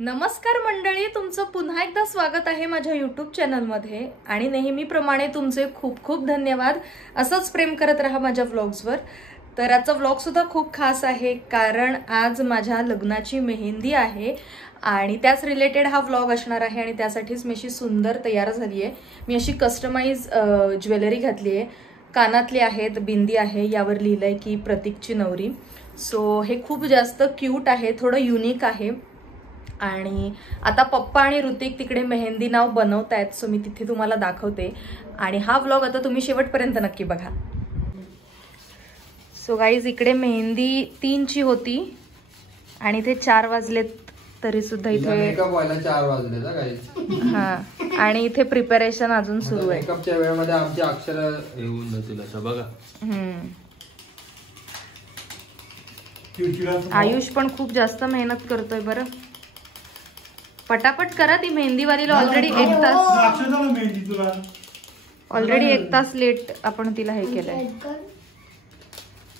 नमस्कार मंडळी, तुमचं पुन्हा एकदा स्वागत आहे माझ्या YouTube चॅनलमध्ये आणि नेहमीप्रमाणे तुमचे खूप खूप धन्यवाद. असंच प्रेम करत राहा माझ्या व्लॉग्सवर. तर आजचा व्लॉग सुद्धा खूप खास आहे कारण आज माझ्या लग्नाची मेहंदी आहे आणि त्याच रिलेटेड हा व्लॉग असणार आहे आणि त्यासाठीच मी अशी सुंदर तयार झाली आहे. मी अशी कस्टमाइज ज्वेलरी घातली आहे. कानातले आहेत, बिंदी आहे, यावर लिहिलंय की प्रतीकची नवरी. सो हे खूप जास्त क्यूट आहे, थोडं युनिक आहे. आणि आता पप्पा आणि ऋतिक तिकडे मेहंदी नाव बनवतायत, सो मी तिथे तुम्हाला दाखवते आणि हा व्लॉग आता तुम्ही शेवटपर्यंत नक्की बघा. सो गाईज, इकडे मेहंदी 3ची होती आणि इथे 4 वाजलेत तरी सुद्धा इथे मेकअप व्हायला 4 वाजले ना गाईज. हा, आणि इथे प्रिपरेशन अजून सुरू आहे. मेकअपच्या वेळेमध्ये आमची अक्षर येऊन जातील असं बघा. आयुष पण खूप जास्त मेहनत करतोय. बरं पटापट करा, ती मेहंदीवालीला ऑलरेडी 1 तास लेट आपण तिला हे केलंय.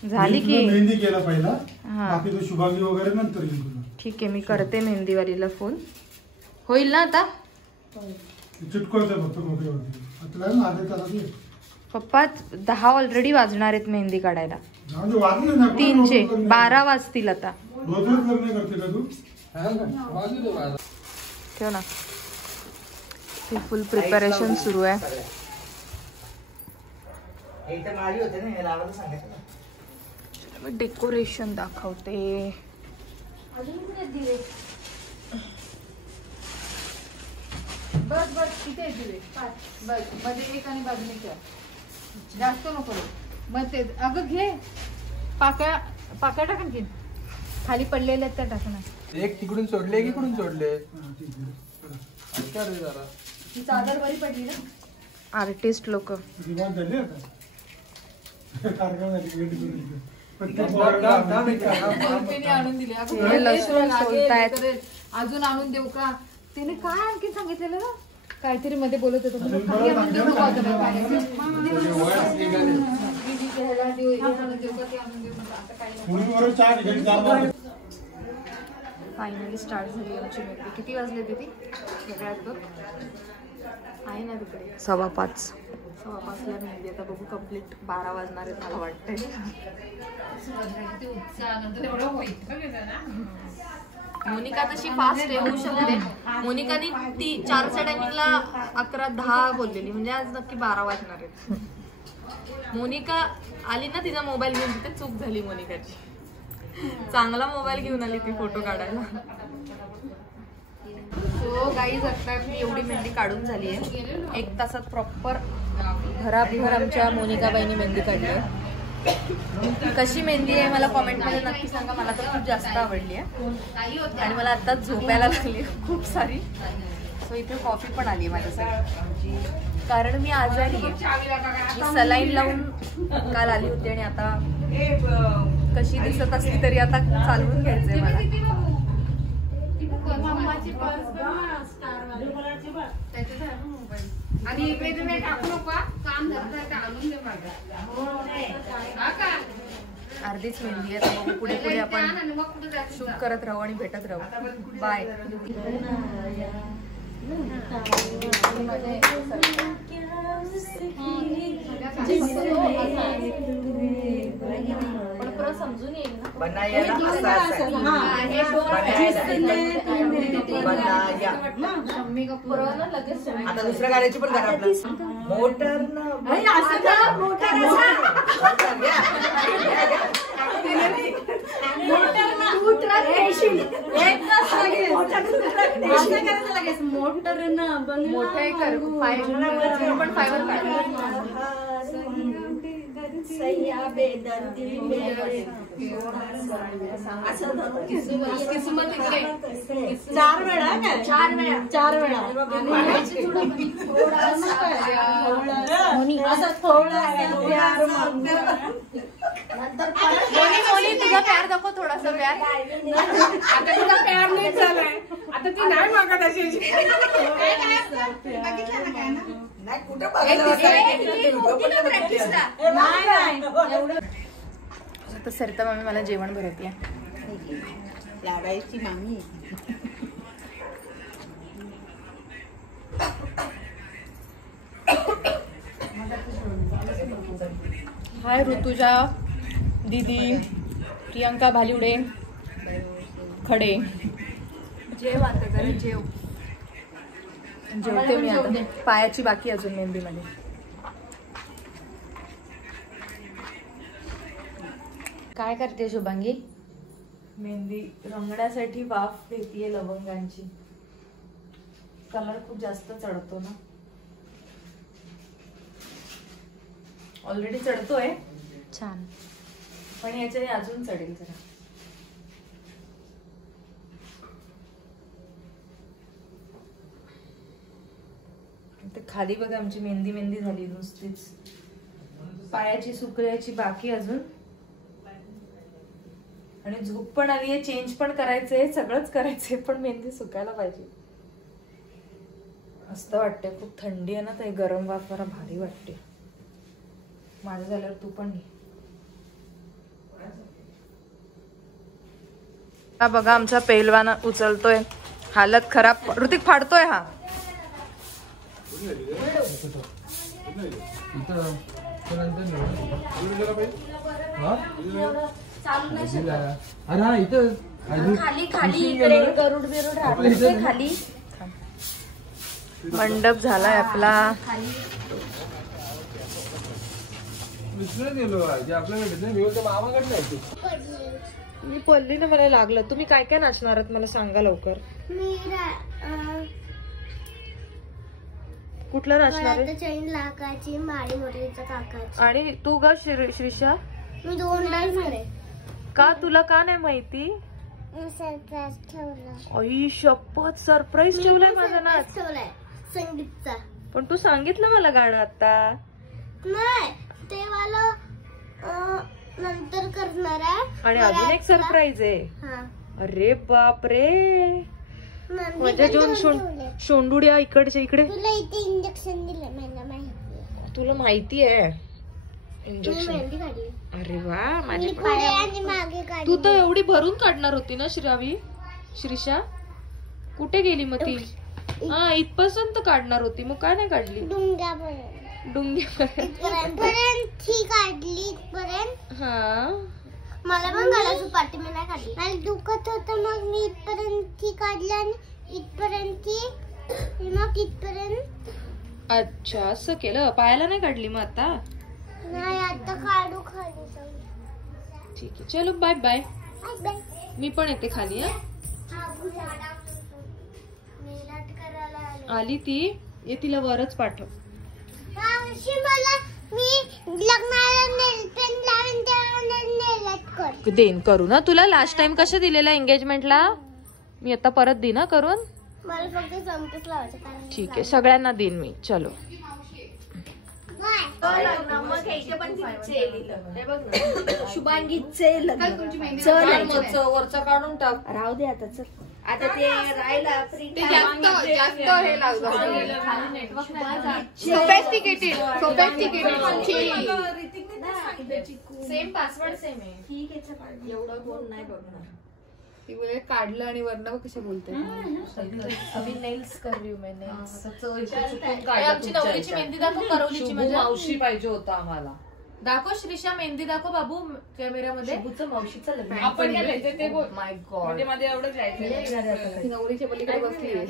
झाली की मेहंदी केला पहिला, बाकी तो शुभांगी वगैरे नंतर येईल तुला. ठीक आहे, मी करते मेहंदीवालीला फोन. होईल ना आता? चिटकवते फक्त कोपऱ्यावरती. आता ना आधी त्याला दे. पप्पा 10 ऑलरेडी वाजणार आहेत मेहंदी काढायला. म्हणजे वाजले ना 3चे 12 वाजतील आता. रोज करणे करते का तू? ठेव ना. फुल प्रिपरेशन सुरू आहे. डेकोरेशन दाखवते. बस बस किती आहे दिवे? 5. बस मध्ये एक आणि बाजूने 4. जास्त नको मग ते. अगं घे पाकळ्या टाकून घे. खाली पडलेले त्या टाकणार. एक तिकडून सोडले, एक इकडून सोडले. ती चादर बरी पडली ना. आर्टिस्ट लोक आणून दिले. अजून आणून देऊ का? तिने काय आणखी सांगितलेलं ना, काहीतरी मध्ये बोलत होतं. फायनली स्टार्ट झाली आमची मेहंदी. किती वाजले दीदी? सगळ्यात बघ आहे ना तिकडे 5:15. 5:15ला मेहंदी. आता बघू कंप्लीट 12 वाजणार आहेत मला वाटतंय. मोनिका तशी फास्ट येऊ शकते. मोनिकाने ती 4च्या टायमिंगला 11:10 बोललेली, म्हणजे आज नक्की 12 वाजणार आहेत. मोनिका आली ना तिचा मोबाईल घेऊन, तिथे चूक झाली मोनिकाची. चांगला मोबाईल घेऊन आली ती फोटो काढायला. सो गाईज, आता मी एवढी मेहंदी काढून झाली आहे. 1 तासात प्रॉपर घराभर आमच्या मोनिकाबाईंनी मेहंदी काढली आहे. कशी मेहंदी आहे मला कॉमेंटमध्ये नक्की सांगा. मला तर खूप जास्त आवडली आहे आणि मला आता झोपायला लागली खूप सारी. सो इथे कॉफी पण आली आहे माझ्यासाठी कारण मी आजारी आहे. मी सलाईन लावून काल आली होती आणि आता कशी दिसत असली तरी आता चालवून घ्यायचंय मला. आणि इकडे तुम्ही टाकू नका, काम आणून दे माझ्या. अर्धीच मेहंदी आहे. बघू पुढे पुढे आपण शूट करत राहू आणि भेटत राहू. बाय. समजून येईल आता दुसऱ्या गाड्याची पण करा. मोटर चार वेळा तुझा प्यार दाखव, थोडासा प्यार. आता तुझा प्यार नाही झालाय, आता ती नाही मागत अशी. तर सरिता मामी मला जेवण भरवते. लाडायची मामी. हाय ऋतुजा दीदी, प्रियंका भालिवडे खडे. जेव आता जरा जेव. जेवते मी आता. पायाची बाकी अजून मेहंदीमध्ये. काय करते शुभांगी? मेहंदी रंगण्यासाठी वाफ घेतीये लवंगांची. कलर खूप जास्त चढतो ना, ऑलरेडी चढतोय छान. पण याच्याने अजून चढेल जरा. ते खाली बघा आमची मेहंदी मेहंदी झाली नुसतीच. पायाची सुकल्याची बाकी अजून. आणि झोप पण आली आहे, चेंज पण करायचंय, सगळंच करायचंय, पण मेहंदी सुकायला पाहिजे. मस्त वाटते. खूप थंडी आहे ना, तर गरम वाफ जरा भारी वाटते. माझं झाल्यावर तू पण घे. हा बघा आमचा पेलवान उचलतोय. हालत खराब. ऋतिक फाडतोय हा. अरे हा इथं खाली खाली इकडे गरुड बिरुड राहते खाली. मंडप झालाय आपला. विसरून गेलो. आपल्याकडे मामाकडे मी पडली ना, मला लागलं. तुम्ही काय काय नाचणार आहात मला सांगा लवकर. कुठलं नाचणार आहे? चैन लाखाची, माळी मोठीचा काकाची. आणि तू ग श्रीषा? मी 2 डान्स करे. का तुला का नाही माहिती? सरप्राईज ठेवला. आई शपथ, सरप्राईज ठेवलाय माझा नाच. ठेवलाय संगीतचा. पण तू सांगितलं मला गाणं आता. नाही ते मला नंतर करणार आहे. आणि अजून एक सरप्राईज आहे. हा. अरे बाप रे, माझ्या दोन शोंडुड्या इकडच्या इकडे. तुला इथे इंजेक्शन दिलं मला माहिती. तुला माहिती आहे इंजेक्शन? मेहंदी काढली. अरे वा, माझी पुढे आणि मागे काढली. तू तर एवढी भरून काढणार होती ना श्रीषा. कुठे गेली मग ती? हा, इथपासून तर काढणार होती, मग काय नाही काढली? इथपर्यंत ही काढली. इथपर्यंत. हा, मला पण घालायचं पाठी मी नाही काढली. मला दुखत होतं मग मी इथपर्यंत ही काढली आणि इथपर्यंत मग इथपर्यंत. अच्छा असं केलं. पायाला नाही काढली मग आता? नाही आता काढू खाली. ठीक आहे, चलो बाय बाय. बाय. मी पण येते खाली. आली ती, ये तिला वरच पाठव. मला मी लग्नाला नेल पेन लावून नेलत कर. देईन करू ना तुला. लास्ट टाइम कसं दिलेला एंगेजमेंटला? मी आता परत देईन ना करून. मला फक्त चमकच लावायचं. ठीक आहे, सगळ्यांना देईन मी. चलो. शुभांगीचे वरचा काढून टाक. राहू दे आता. चल आता ते राहिला सेम पासवर्ड सेम आहे. ठीक आहे, एवढं कोण नाही बघणार. ती बोले काढलं आणि वरनं कशा बोलते. अभी नेल्स कर रही हूं मैं. नेल्स आमची आमची नवरीची मेहंदी दाखव. करवलीची मावशी पाहिजे होता आम्हाला. दाखव श्रीषा, मेहंदी दाखव बाबू कॅमेऱ्यामध्ये. मावशीचं लग्न. आपण काय घ्यायचं ते बोल. माय गॉड. म्हणजे माझ्या एवढंच जायचं. नवरीच्या पलीकडे बसली.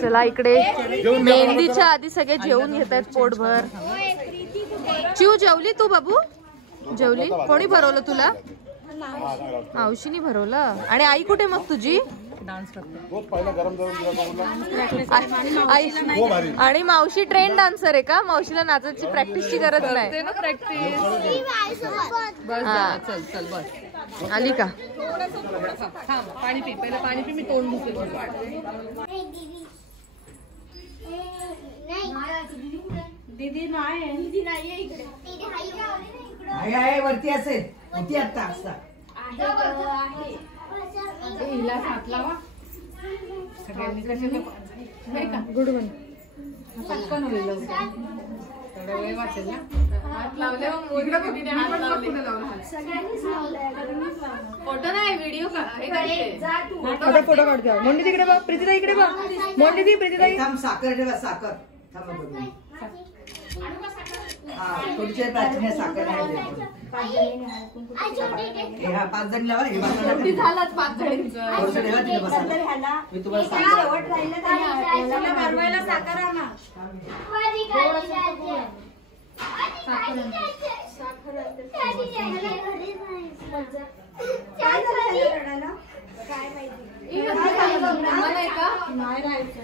चला इकडे मेहंदीच्या आधी सगळे जेवून घेत आहेत पोटभर. चिऊ जेवली तू बाबू? जेवली? कोणी भरवलं तुला? मावशीनी भरवलं. आणि आई कुठे मग तुझी? आई आणि मावशी ट्रेन डान्सर आहे का? मावशीला नाचायची प्रॅक्टिसची गरज नाही. चल चल बस. आली का? पाणी पी. पहिलं पाणी पी. मी तोंड धुतलं. दीदी नाहीये इकडे. आहे वरती असेल. होती आता असता. हिला हात लावा. सगळ्यांनी कशाला गुड वन. पटकन होईल. फोटो नाही व्हिडिओ आता फोटो काढतो. मोंडी तिकडे बघ, प्रीतीता इकडे बघ. मोंडी ती प्रीतीता साखर ठेवा, साखर थोडीशी प्राचीन साखर नाही. 5 जण लावा. हे झालाच 5 जणींचं. मी तुम्हाला साखर आणा.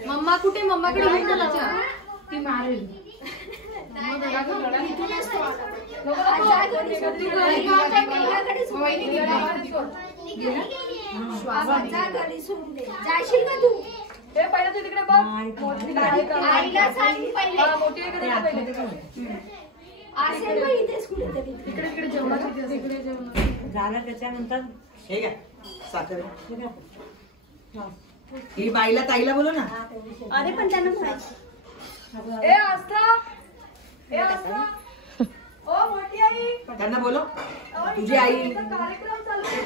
मम्मा कुठे? मम्माकडे ती मारेल. जाशील का तू? पहिलं तू तिकडे बघ. आईला सांग पहिले. मोठी वगैरे असेल बघ इथेच कुठेतरी. तिकडे जेवणाची झालं त्याच्यानंतर हे घ्या साखर. ही बाईला ताईला बोलू ना. अरे पण त्यांना म्हणायचं. ए आस्था, ए आस्था, ओ मोठी आई, त्यांना बोलो. तुझी आई कार्यक्रम चालू आहे.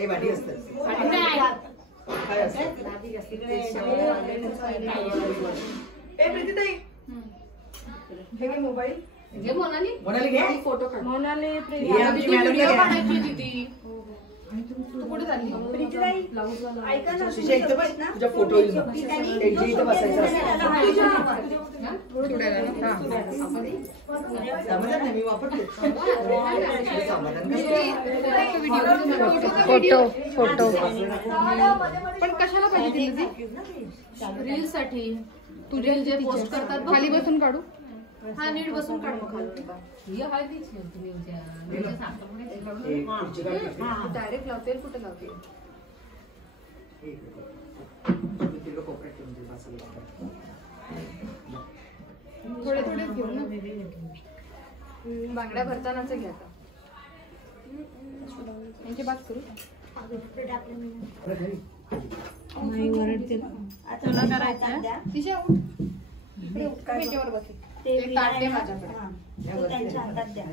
हे वाटी असतं काय असतं. ए प्रीतीताई, हे घे मोबाईल. घे मोनाली. मोनाली घे फोटो काढ. मोनाली हे आमची मॅडम काढायची दीदी. तू कुठे चालली? ऐका ना. शिशा इथं बस ना. तुझा फोटो येईल ना. त्यांची इथं बसायचं असतं. समाधान नाही मी वापरते. समाधान फोटो पण कशाला पाहिजे रील साठी? तू रील जे पोस्ट करतात खाली बसून काढू. हा नीट बसून काढ. मग खाली डायरेक्ट लावते. कुठे लावते? थोडे थोडे घेऊ ना. बांगड्या भरतानाच घ्या. यांची बात करू. तुला करायचं तिच्या याच्यावर बस. एक ताट दे माझ्याकडे. त्यांच्या हातात द्या.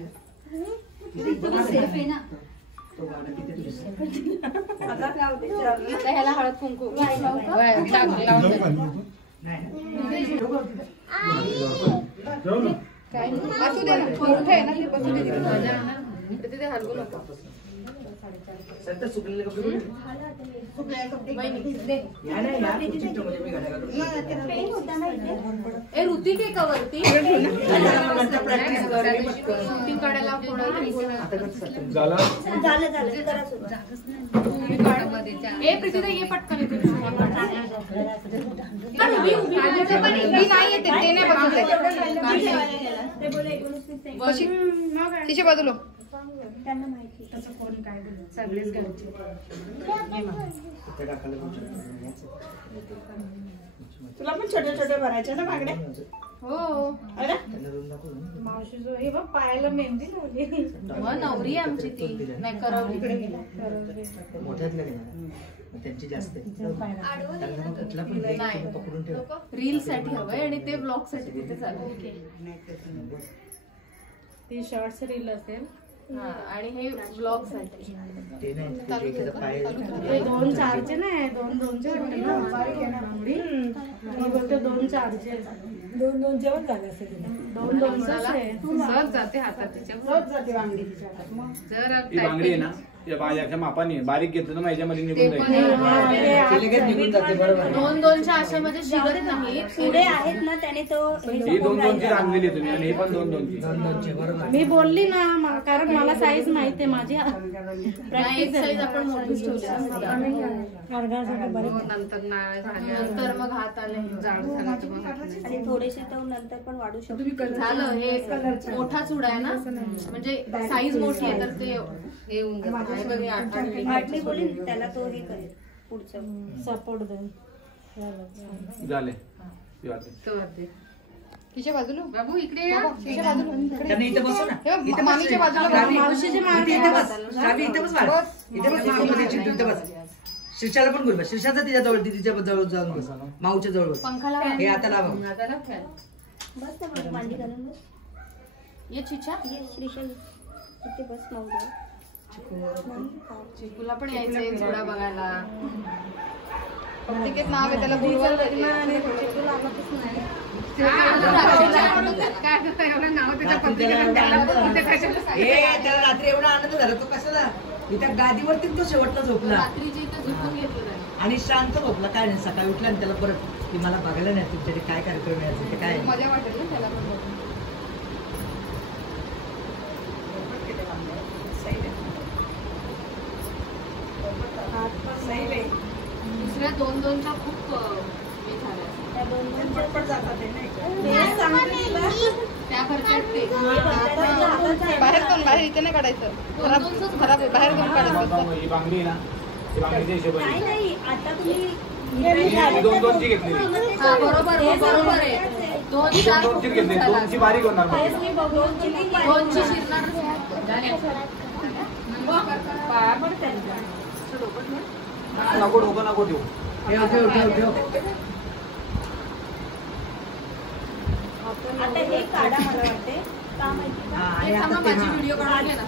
सेफ आहे ना. ह्याला हळद कुंकू बसू दे ना. मोठं आहे ना ते. बसू दे तिथे. हलवू नको. सध्या सुकलेले कपडे ए ऋतिक आहे का वरती? ती काढायला ए प्रीतीता ये पटकन. मी नाही येते. ते नाही बसत. तिच्या बाजूला त्यांना माहिती. सगळेच घालचे. तुला पण छोटे छोटे भरायचे ना बांगड्या. हो मावशी जो हे बघ पायाला मेहंदी लावली. नवरी आमची ती नाही करवली. त्यांची जास्त रील साठी हवंय आणि ते ब्लॉग साठी तिथे चालू. ती शॉर्ट्स रील असेल आणि हे ब्लॉग साठी. ते 2 चार्जे नाही. 2 वाटतं ना. बोलतो 2 चार्जे. 2 जेवण झालं असेल. 2 सहज जाते हातात तिच्या. जाते वांगी तिच्या. जर ती बांगडी आहे ना या बायाच्या मापाने बारीक घेतलं तर माझ्यामध्ये निघून जाईल. निघून जाते. बरोबर 2-2च्या अशामध्ये शिरत नाही. पुढे आहेत ना त्याने तो ही 2-2ची आणलेली तुम्ही आणि हे पण 2-2ची. मी बोलली ना कारण मला साईज माहिती आहे माझी. एक साईज आपण मोठीच ठेवली. नंतर मग हात आले जाड झाला. आणि थोडेसे तो नंतर पण वाढू शकतो. झालं. हे मोठा चुडा आहे ना म्हणजे साईज मोठी आहे तर ते हे होऊन जातं. वाटली बोली त्याला तो हे करेल पुढचं सपोर्ट देऊन झाले. तिच्या बाजूला बाबू इकडे या. त्यांनी इथं बसू ना. इथं मामीच्या बाजूला. मावशीच्या मागे इथं बस. इथं बस. इथं बस. शीर्षाला पण बोल. शीर्षाचा तिच्या जवळ तिच्या जवळ जाऊन बस. माऊच्या जवळ बस. पंखाला हे आता लावा. बस ना मग मांडी घालून बस. ये चिचा ये श्रीशल इथे बस माऊ. चिकूला पण यायचंय जोडा बघायला. प्रत्येक नाव आहे त्याला बोलवायला चिकू लागतच नाही. त्याला रात्री एवढा आनंद झाला तो कशाला त्या गादीवरती तो शेवटला झोपला आणि शांत झोपला. काय नाही सकाळी उठला आणि त्याला परत की मला बघायला नाही तुमच्याकडे काय कार्यक्रम यायचं ते काय मजा वाटेल ना त्याला पण. दुसऱ्या 2-2चा खूप हे झालं. त्या खर्चात ते बाहेर कोण बाहेर इथे नाही काढायचं. खराब आहे बाहेर कोण काढायचं. ही बांगडी आहे ना ती बांगडीच्या हिशोबाने नाही आता तुम्ही 2-2ची घेतली. बरोबर आहे. 2-2ची घेतली. 2ची बारीक होणार. 2ची शिरणार. नको डोकं नको ठेवू. ठेव. आता हे काढा मला वाटते का माहिती का? आणि आता ते माझी व्हिडिओ काढून घे ना.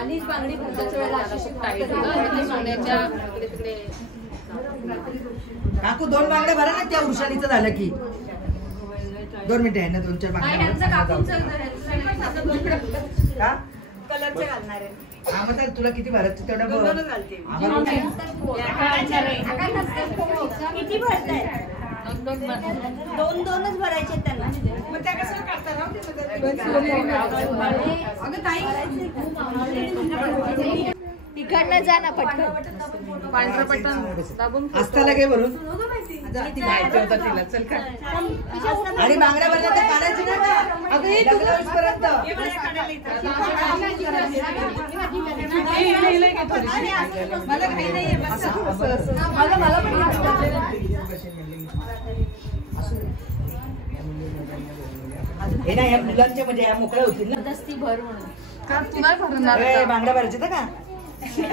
आधीच बांगडी भरताच्या वेळेला अशी टाईट होतं. ते सोन्याच्या इकडे तिकडे. काकू 2 बांगड्या भरा ना त्या उषालीचं झालं की 2 मिनिटं आहे ना 2-4 बांगड्या का कलरचे घालणार आहे. हा मग तुला किती भरायचं तेवढा किती भरताय? 2-2च भरायचे त्यांना. तिकडनं जा ना पटकन. पांढरं पट्टन दाबून असता लागे भरून आणि बांगड्या भरल्या तर काढायची ना अगं हे पर्यंत हे ना या मुलांच्या म्हणजे या मोकळ्या होतील ना. भर म्हणून तुला भरणार बांगड्या भरायच्या का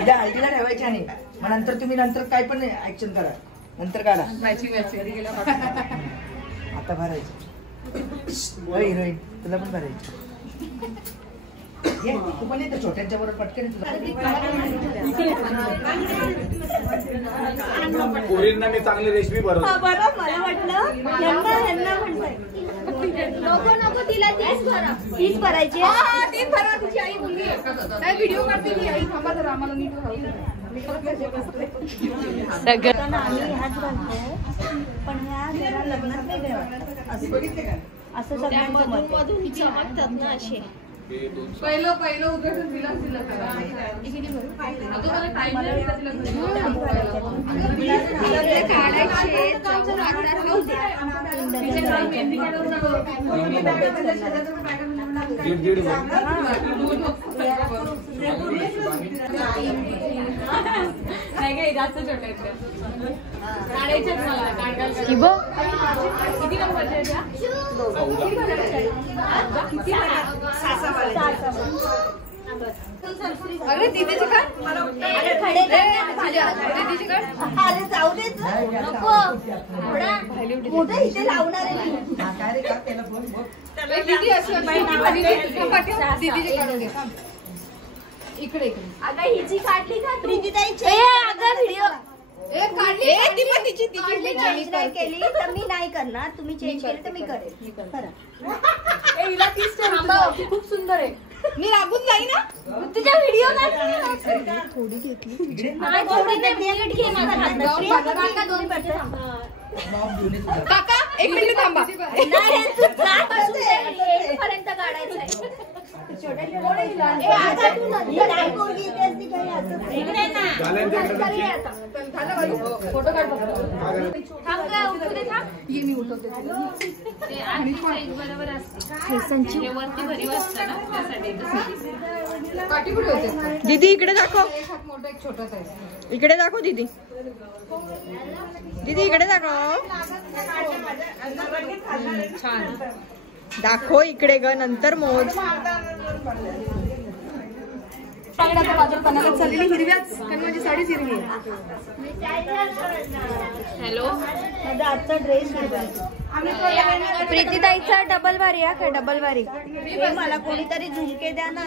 उद्या हळदीला ठेवायची आणि मग नंतर तुम्ही नंतर काय पण ऍक्शन करा नंतर काढा. आता भरायचं हिरोईन तुला पण भरायची. तू पण येते छोट्यांच्या बरोबर पटकन पोरींना मी चांगली रेसिपी बरं मला वाटलं ह्यांना म्हणताय. नको तिला तीच भरायची. तीच भरा. तिची आई मुलगी काय व्हिडिओ काढते ती आई. थांबा जरा आम्हाला नीट आम्ही ह्याच घालतो पण ह्या जरा लग्नात नाही देणार असं सगळ्यांचं मत चमकतात ना असे. पहिलं उद्घाटन दिलं त्याला. किती भरू? अगं मला टाइम नाही तिला काढायचे मेहंदी काढून दीड नाही काही जास्त छोट्या आहेत काढायच्याच मला. किती नंबरच्या अरे दीदीची काढ. दीदीची काढ. अरे जाऊ देत नको मोठं इथे लावणार आहे. दीदी असं दीदीची काढून घे. इकडे अगं हिची काढली का प्रीतीताईची? अगं व्हिडिओ चेंज नाही केली तर मी नाही करणार. तुम्ही चेंज केली तर मी करेल. खूप सुंदर आहे. मी रागून जाई ना तुझ्या व्हिडिओ थोडी घेतली. काका 1 मिनिट थांबा. पर्यंत काढायचं फोटो काढ. दीदी इकडे दाखव. मोठं एक छोटंच आहे. इकडे दाखव दीदी. दीदी इकडे दाखव. छान दाखव इकडे ग नंतर मोज. पांगड्याचा बाजार पणाला चाललेली हिरव्याच कारण माझी साडीच हिरवी आहे. हॅलो माझा आजचा ड्रेस प्रीतीताईचा डबल वारी आहे का डबल वारी मला कोणीतरी झुमके द्या ना.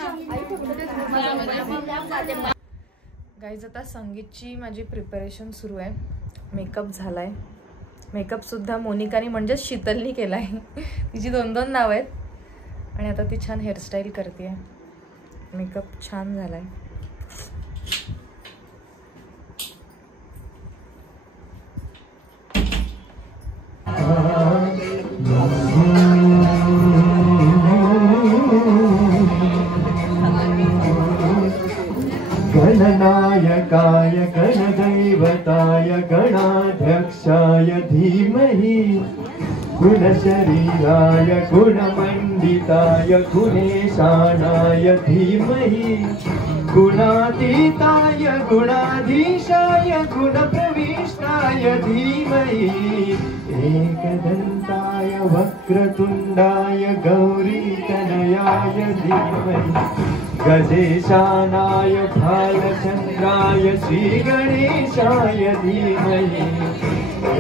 गाईज आता संगीतची माझी प्रिपरेशन सुरू आहे. मेकअप झालाय. मेकअप सुद्धा मोनिकाने म्हणजेच शीतलनी केलाय. तिची 2 नाव आहेत आणि आता ती छान हेअरस्टाईल करते. मेकअप छान झालाय. गणनायकाय गणदैवताय गणाध्यक्षाय धीमहि गुणशरीराय गुणमण्डिताय गुणेशानाय धीमहि गुणातीताय गुणाधीशाय गुणप्रविष्टाय धीमहि एकदन्ताय वक्रतुण्डाय गौरीतनयाय धीमहि गजेशानाय भालचन्द्राय श्रीगणेशाय धीमहि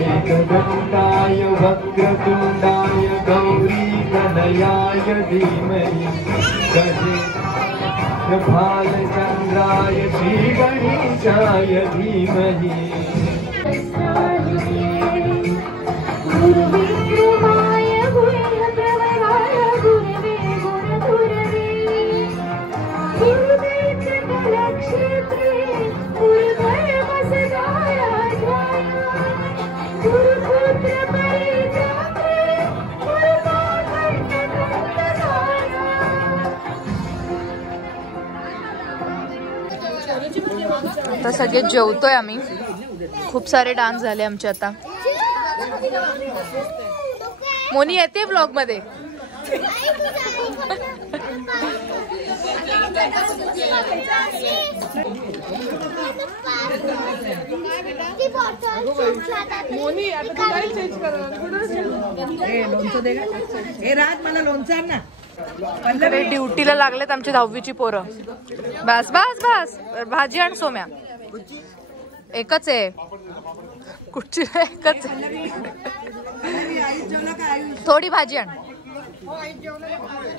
एकदन्ताय वक्रतुण्डाय गौरीतनयाय धीमहि गजेशानाय भालचन्द्राय श्रीगणेशाय धीमहि आता सगळे जेवतोय आम्ही. खूप सारे डान्स झाले आमचे आता. मोनी येते व्लॉग मध्ये. मोनी आता तू काय चेंज करणार? लोणचं दे का? रात मला लोणचं आण ना. ड्युटीला लागलेत आमची 10वीची पोरं. बस बस बस भाजी आण सोम्या. एकच आहे कुठची एकच आहे. थोडी भाजी आण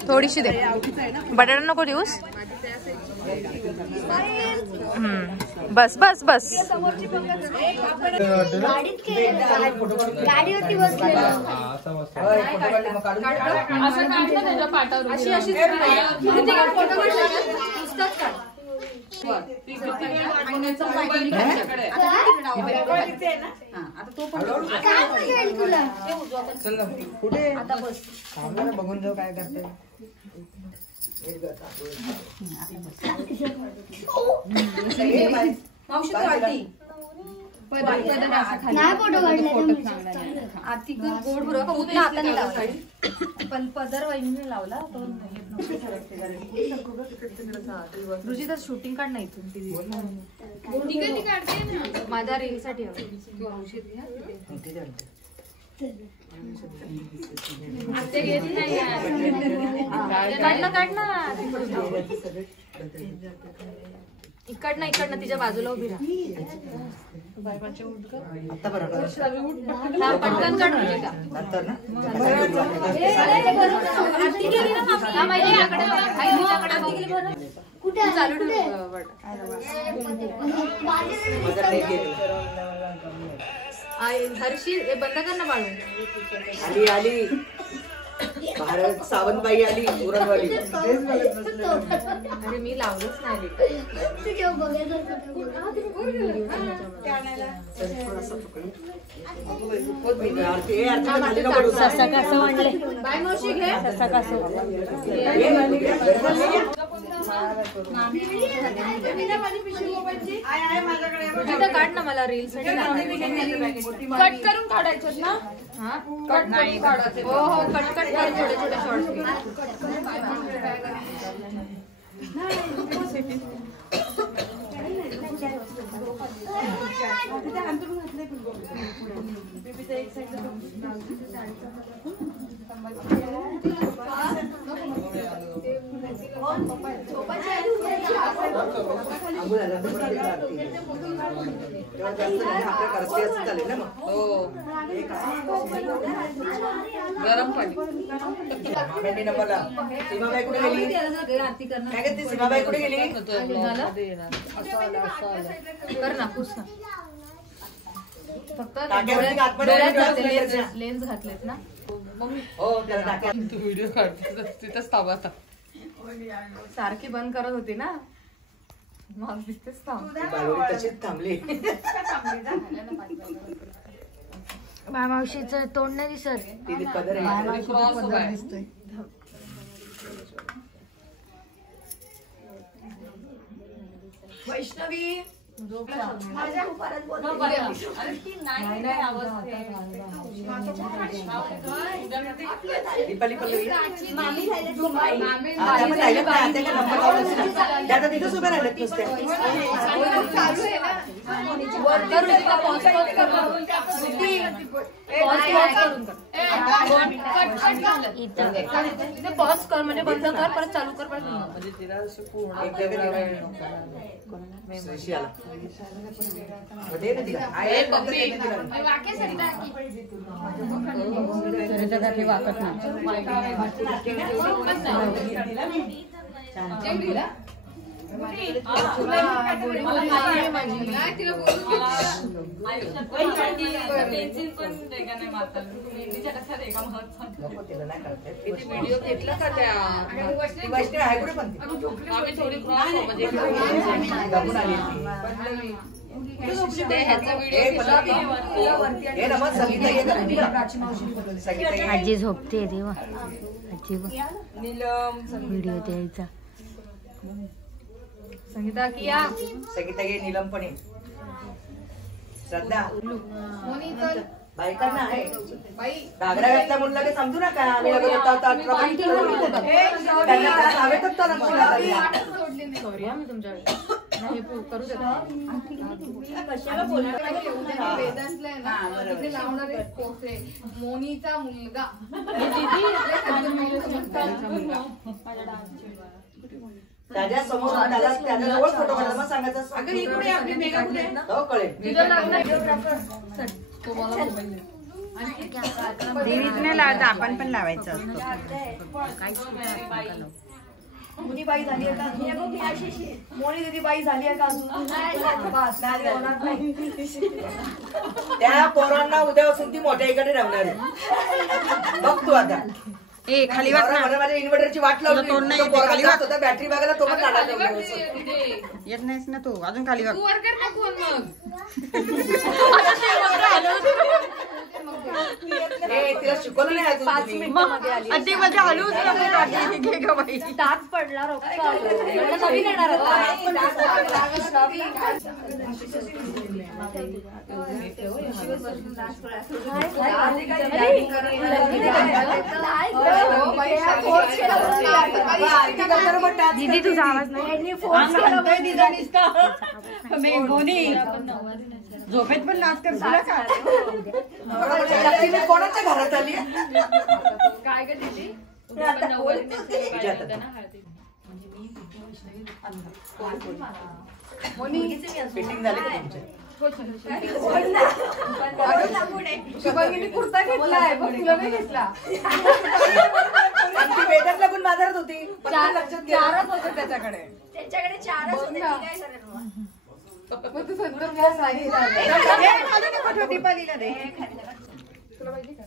थोडीशी दे. बटाटा नको देऊस. बस बस बस. गाडीवरती बसलेलो. बघून जाऊ काय करते. नाही फोटो काढले पण पदर वहिनी लावला. रुचिता शूटिंग काढ नाही इथून. माझ्या रील साठी इकडनं तिच्या बाजूला उभी राहा. पटकन काढ. कुठे चालू हर्षी बंद कर ना बाळू. आली आली भारत सावंतबाई आली उरणवाडी. अरे मी लावलंच नाही. बाय मावशी घे. काढ ना मला रील साठी. कट करून काढायचं ना. हा कट नाही काढायचं. हो हो कट कट कर. छोटे छोटे शॉर्ट्स घे. अंघोळ झाल्यानंतर परत येते आरती. तेव्हा जास्त नाही आपल्या करते असं चालेल ना मग. गरम पाणी. मामांनी नंबरला सीमाबाई कुठे गेली? काय करते सीमाबाई कुठे गेली? कर ना पुस ना. फक्त टाक्यावरती आतमध्ये लेन्स घातलेत ना. हो त्याला टाक्या. तू व्हिडिओ काढते तिथंच थांबा आता. सारखी बंद करत होती ना मग तिथेच थांब. बालवडी तशीच थांबली. मावशीचं तोंड नाही दिसत. तिने पदर आहे. दिसतोय. वैष्णवी दीपाली पल्लवी तिथंच उभ्या राहिल्यात नुसत्या. पॉज कर म्हणजे बंद कर परत चालू कर परत. व्हिडिओ घेतला का त्या वैष्णवी आहे कुठे पण आम्ही थोडी क्रॉस म्हणजे दमून आली आजी झोपते देवा. आजी व्हिडिओ द्यायचा. संगीता किया संगीता घे. नीलम पण आहे. श्रद्धा मोनी चल. बायकांना आहे घागरा घातला म्हणून लगेच समजू नका. आम्ही लगेच सॉरी आम्ही तुमच्या करू शकतो. लावणारे मोनीचा मुलगा त्याच्या समोर त्याच्या जवळ फोटो काढला मग सांगायचं हो कळेल. देवीतने लावता आपण पण लावायचं असतो. मोनी बाई झाली आहे का? मोनी दिदी बाई झाली आहे का अजून? त्या पोरांना उद्यापासून ती मोठ्या इकडे राहणार आहे. बघ तू आता. ए खाली वाट ना. माझ्या इन्व्हर्टरची वाट लावली. तोंड नाही येत. खाली वाट होता बॅटरी बघायला तो पण काढायला. येत नाहीस ना तू अजून खाली वाट. तिला शिकवलं नाही अजून तुम्ही. हलूच घे ग बाई. दात पडला नवीन येणार दीदी तुझा आवाज नाही. झोपेत पण नाच कर तुला का? कोणाच्या घरात आली? काय ग दीदी? फिटिंग झाली का तुमची? शुभांगीने कुर्ता घेतलाय पण तुला नाही घेतला. ती वेदात लागून बाजारात होती. चारच होते त्याच्याकडे. मग तू संतर मला सांगितलं दीपालीला दे. तुला माहिती का?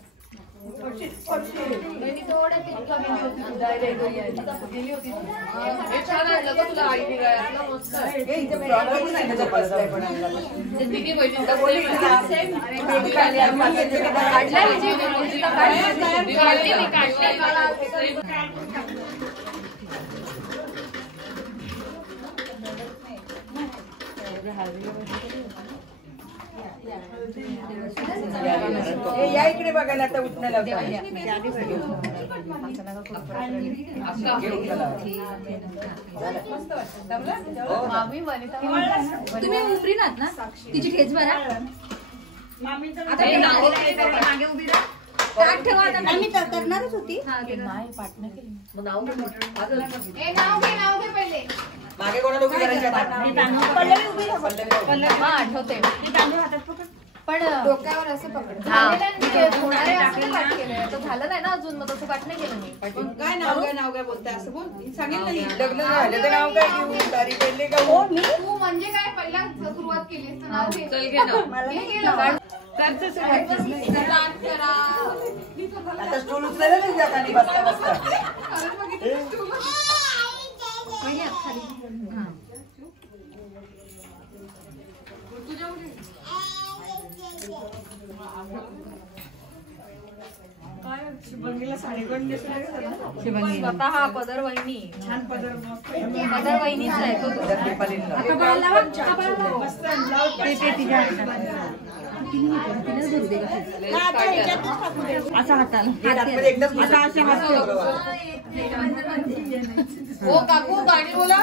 या इकडे बघा ना आता उठण्याला. तुम्ही उमरी ना तिची ठेच बरा. मागे उभी राहा. ताट ठेवा आता. मी तर करणारच होती. हा, घे ना. मग नाव घे. ए, नाव घे पहिले. मागे कोणाला उभी करायची आता? पल्लवी उभी राहा. हा, आठवते. ते तांदूळ हातात पकड. पण डोक्यावर असं पकड. झालेलं नाही, होणारे असं पाठ केलंय. आता झालं नाही ना अजून, मग तसं पाठ नाही केलं मी. काय नाव काय बोलताय असं बोल. सांगितलं नाही. लग्न झालं तर नाव काय घेऊ? तारीख पडली का? हो मी तू म्हणजे काय पहिला सुरुवात केलीस तर नाव घे. चल घे ना. घे, घे नाव. स्टार्ट करा. आता स्टूल उचलायला नाही जात आणि बसता बसता. पहिले खाली. हा. शुभंगीला साडी कोण दिसली? स्वतः हा पदर वहिनी. छान पदर पदर वहिनीच आहे तो. असा हाताला एकदम हो काकू गाणी बोला.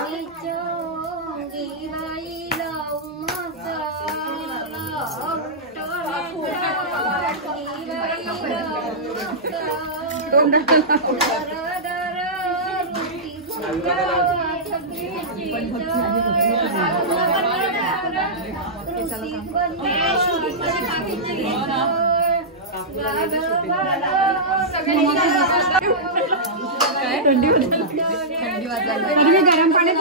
गरम पाण्यात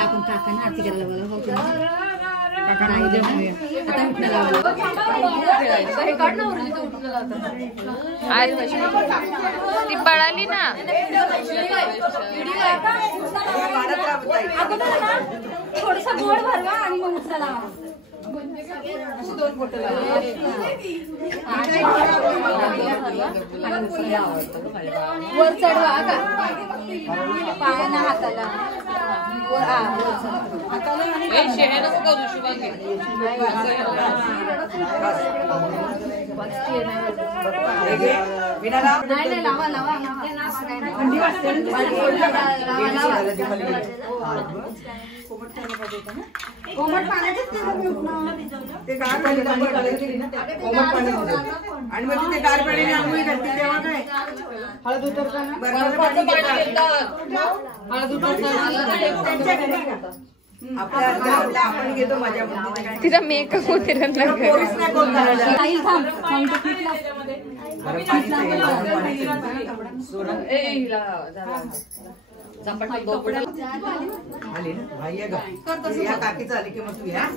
आपण काकांना आरती करायला बोला. हे काढ ना उरलीचं उठलेलं आता. ती पळाली ना. थोडसा गोड भरवा आणि मग उचला. दोन बोटं वर चढवा का पायाना हाताला. नाही लावा लावा. कोमट पाण्यातच ते गार पाणी आणि मग ते गार पाण्याने आंघोळी घालते तेव्हा काय हळद उतरताना आपण घेतो माझ्या तिचा मेकअप होते पोरीस नाही कोण करायला. आली ना भाई या काकीच आली की मग तू या.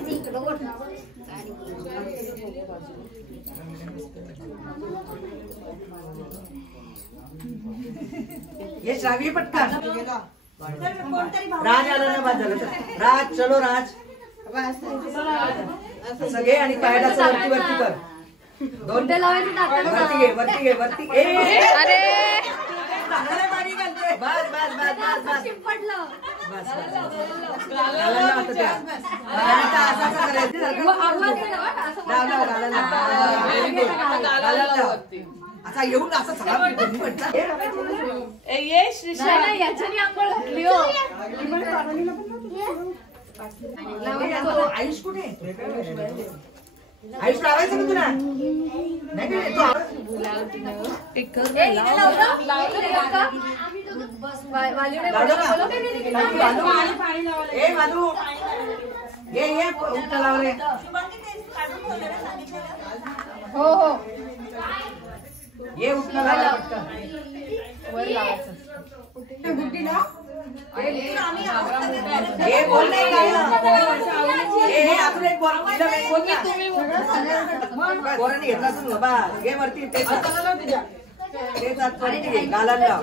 ये श्रावी पटकन. राज आला ना बाद झालं. राज चलो राज सगळे आणि पायाला वरती वरती कर. दोन वरती घे वरती. अरे पाणी घालते. बस बस बस बस बस बस असा येऊन असं सगळा याच्याने आंघोळ घातली हो. आयुष कुठे आयुष लावायचं का तुला नाही माधू ये लावले. हो हो ये उठला लावला हे बोल नाही अजून एक पोरांनी घेतला असून बाबा घे वरती गालाला लाव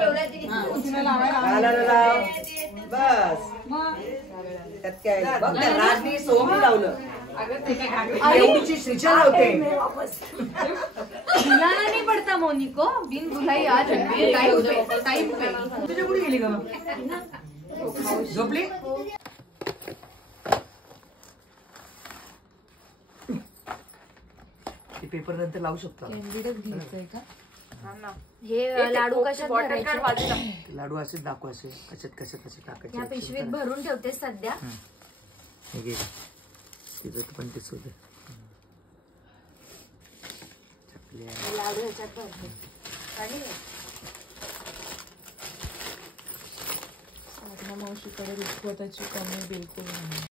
गालाला लाव बस. त्यात काय बघ त्या राजनी सोहमी लावलं एवढीची श्रीचल होते. बुलाना नहीं पड़ता मोनी को बिन बुलाई आज टाइम पे. तुझ्या कुठे गेली का झोपली. पेपर नंतर लावू शकतो. हे लाडू कशात भरायचे? लाडू असे दाखव असे कशात टाकायचे. या पिशवीत भरून ठेवते सध्या. तिचं पण तेच होते लाडू ह्याच्यात भरते आणि साधना मावशीकडे रुखवताची कमी बिलकुल नाही.